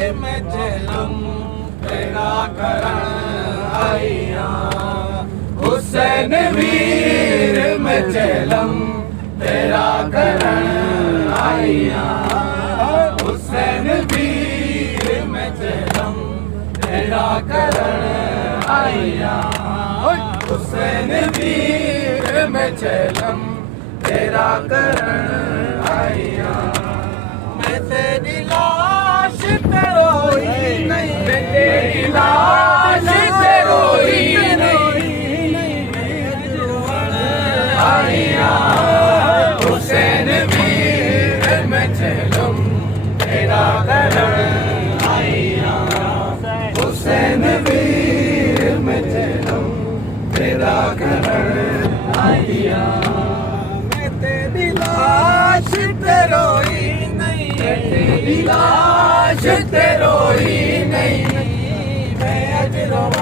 मैं जुल्म तेरा करन आईया हुसैन वीर मैं जुल्म तेरा करन आईया हुसैन वीर मैं जुल्म तेरा करन आईया हुसैन वीर मैं जुल्म तेरा करन आईया मैं तेरी लाश पे रोई नहीं मैं तेरी लाश पे रोई नहीं आईया हुसैन वीर मैं जुल्म तेरा करन आईया हुसैन वीर मैं जुल्म तेरा करन आईया मैं तेरी लाश पे रोई नहीं तेरी लाश पे रोई नहीं मैं अज रोवां